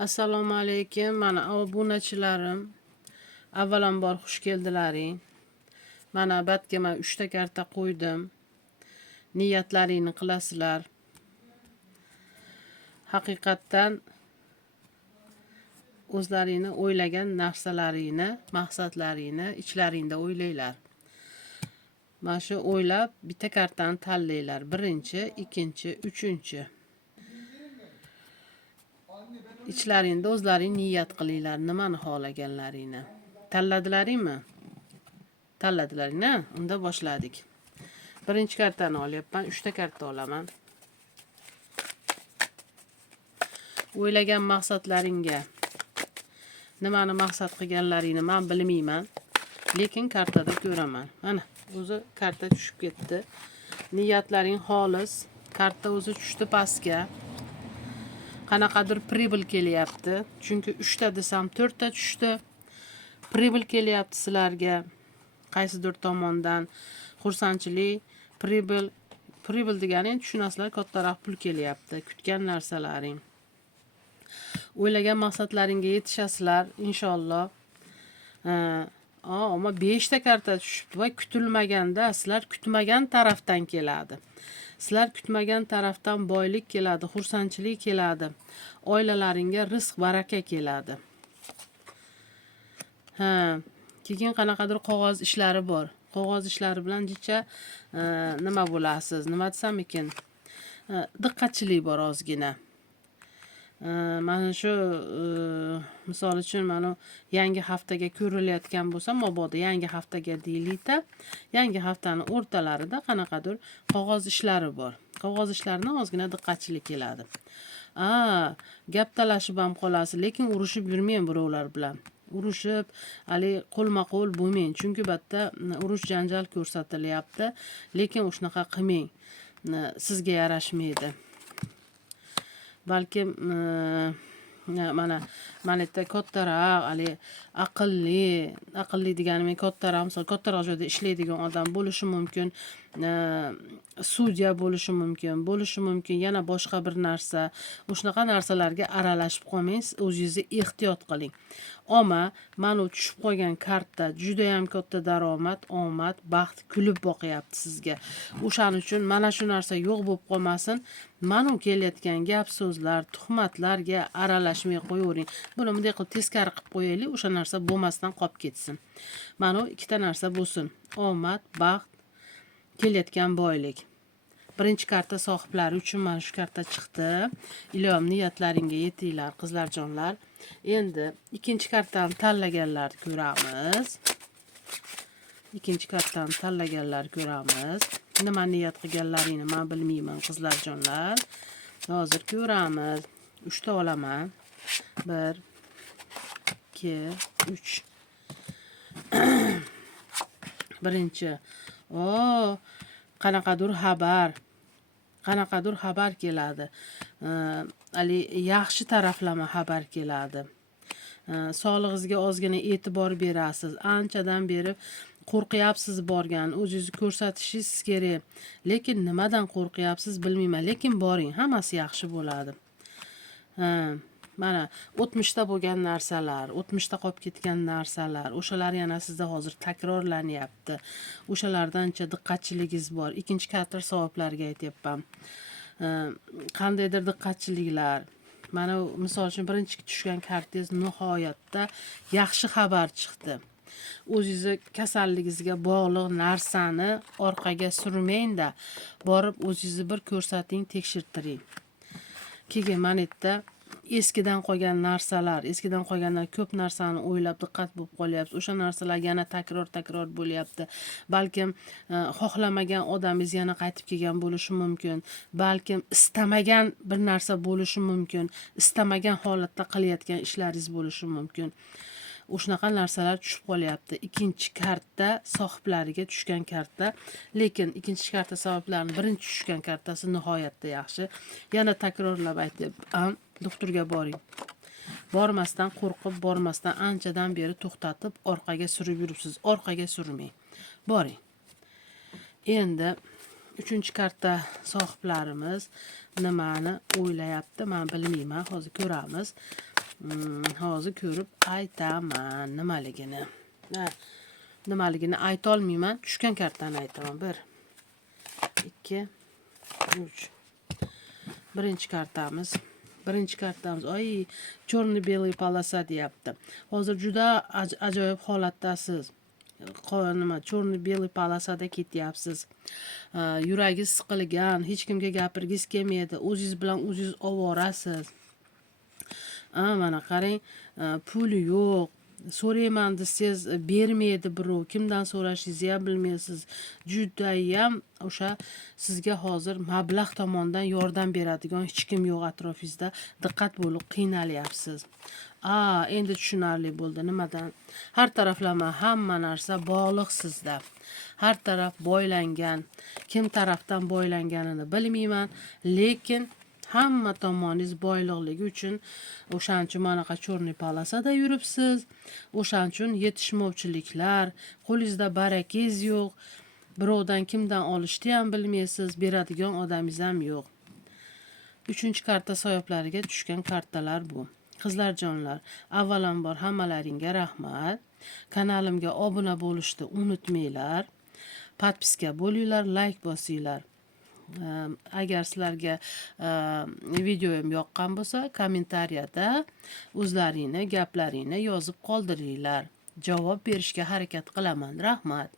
Assalomu alaykum. Mana obunachilarim. Avvalambor xush keldilaring. Mana batga men 3 ta karta qo'ydim. Niyatlaringni qilasizlar. Haqiqatdan o'zlaringni o'ylagan narsalaringni, maqsadlaringni ichlaringda o'ylanglar. Mana shu o'ylab bitta kartani tanlanglar. Birinchi, ikkinchi, uchinchi. İchlaringda o'zlaring niyat qilinglar, nimani xohlaganlaringni. Tanladilaringmi? Tanladilaringmi? Unda boshladik. Birinchi kartani olyapman, 3 ta karta olaman. O'ylagan maqsadlaringga nimani maqsad qilganlaringni men bilmayman, lekin kartada ko'raman. Mana o'zi karta tushib ketdi. Niyatlaring xolis, karta o'zi tushdi pastga. Qanaqadir pribul kelyapti. Chunki 3 ta desam 4 ta tushdi. Pribul kelyapti sizlarga. Qaysidir tomondan xursandchilik, pribul degani tushunasizlar, kattaroq pul kelyapti. Kutgan narsalaring. O'ylagan maqsadlaringga yetishasizlar inshaalloh. Ammo 5 ta karta tushibdi va kutilmaganda sizlar kutmagan tarafdan keladi. Sizlar kutmagan tarafdan boylik keladi, xursandchilik keladi. Oilalaringga rizq, baraka keladi. Keyin qanaqadir qog'oz ishlari bor. Qog'oz ishlari bilan jicha nima bo'lasiz? Nima desam ekan? Diqqatchilik bor ozgina. Mana shu misol uchun mana yangi haftaga ko'rilayotgan bo'lsa, mabodo yangi haftaga deylik-da, yangi haftani o'rtalarida qanaqadir qog'oz ishlari bor. Qog'oz ishlaridan ozgina diqqatchilik keladi. Gap talashib ham qolasiz, lekin urushib yurmang birovlar bilan. Urushib, ali qo'lma-qo'l bo'lmang, chunki batta urush janjal ko'rsatilyapti, lekin o'shnaqa qilmang. Sizga yarashmaydi. Balki mana yerda kattaroq, ali aqlli deganim kattaroq, misol kattaroq joyda ishlaydigan odam bo'lishi mumkin, sudya bo'lishi mumkin, yana boshqa bir narsa. O'shunaqa narsalarga aralashib qolmang, o'zingizni ehtiyot qiling. Ammo mana tushib qolgan karta juda ham katta daromad, omad, baxt kulib boqyapti sizga. O'shaning uchun mana shu narsa yo'q bo'lib qolmasin. Mana kelayotgan gap so'zlar, tuhmatlarga aralashmay qo'yavering. Buni bunday qilib teskari qilib qo'yaylik, o'sha narsa bo'lmasdan qolib ketsin. Mana 2 ta narsa bo'lsin. Omad, baxt, kelayotgan boylik. Birinchi karta sohiblari uchun mana shu karta chiqdi. Ilohim niyatlaringga yetinglar, qizlarjonlar. Endi ikkinchi kartani tanlaganlarni ko'ramiz. Ikkinchi kartani tanlaganlarni ko'ramiz. Nima niyat qilganlaringni men bilmayman, qizlarjonlar. Hozir ko'ramiz. 3 ta olaman. 1 2 3. Birinchi. Qanaqadir xabar keladi. Ali yaxshi taraflama xabar keladi. Sog'lig'ingizga ozgina e'tibor berasiz. Anchadan beri qo'rqyapsiz borgan, o'zingizni ko'rsatishingiz kerak. Lekin nimadan qo'rqyapsiz bilmayman, lekin boring, hammasi yaxshi bo'ladi. Mana o'tmishda bo'lgan narsalar, o'tmishda qolib ketgan narsalar, o'shalar yana sizda hozir takrorlanyapti. O'shalardancha diqqatchiligingiz bor. Ikkinchi karta savoblarga aytyapman. Qandaydir diqqatchiliklar. Mana misol uchun birinchi tushgan kartangiz nihoyatda yaxshi xabar chiqdi. O'zingizni kasalligingizga bog'liq narsani orqaga surmang-da, borib o'zingizni bir ko'rsating, tekshirtiring. Keyin mana yerda eskidan qolgan narsalar, ko'p narsani o'ylab diqqat bo'lib qolyapsiz. O'sha narsalar yana takror bo'lyapti. Balkim xohlamagan odamingiz yana qaytib kelgan bo'lishi mumkin. Balkim istamagan bir narsa bo'lishi mumkin. Istamagan holatda qilayotgan ishlaringiz bo'lishi mumkin. O'shunaqa narsalar tushib qolyapti. Ikkinchi karta sohiblariga tushgan karta, lekin ikkinchi karta sohiblarining birinchi tushgan kartasi nihoyatda yaxshi. Yana takrorlab aytyapman, doktorga boring. Bormasdan qo'rqib, bormasdan anchadan beri to'xtatib, orqaga surib yuribsiz. Orqaga surmang. Boring. Endi 3-chi karta sohiblarimiz nimani o'ylayapti, men bilmayman. Hozir ko'ramiz. Hozir ko'rib aytaman nimaligini. Nimaligini aytolmayman. Tushgan kartani aytaman. 1 2 3. Birinchi kartamiz. Oy, черный белый полоса deyapti. Hozir juda ajoyib holatdasiz. Nima, черный белый polosada ketyapsiz. Yuragingiz siqilgan, hech kimga gapirgingiz kelmaydi. O'zingiz bilan o'zingiz ovorasiz. Mana qarang, puli yo'q. So'rayman desangiz bermaydi birov. Kimdan so'rashingizni ham bilmaysiz. Judayam o'sha sizga hozir mablag' tomonidan yordam beradigan hech kim yo'q atrofingizda. Diqqat bo'lib qiynalyapsiz. Endi tushunarli bo'ldi. Nimadan? Har taraflama hamma narsa bog'liq sizda. Har taraf boylangan. Kim tarafdan boylanganini bilmayman, lekin hamma tomoningiz boyliqligi uchun o'shaning uchun manaqa черный polosada yuribsiz. O'shaning uchun yetishmovchiliklar, qo'lingizda barakangiz yo'q. Birovdan kimdan olishni ham bilmaysiz, beradigan odamingiz ham yo'q. 3-karta soyoblariga tushgan kartalar bu. Qizlarjonlar, avvalambor hammalaringga rahmat. Kanalimga obuna bo'lishni unutmanglar. Podpiska bo'linglar, like bosinglar. Agar sizlarga videoim yoqqan bo'lsa, kommentariyada o'zlaringni gaplaringni yozib qoldiringlar. Javob berishga harakat qilaman. Rahmat.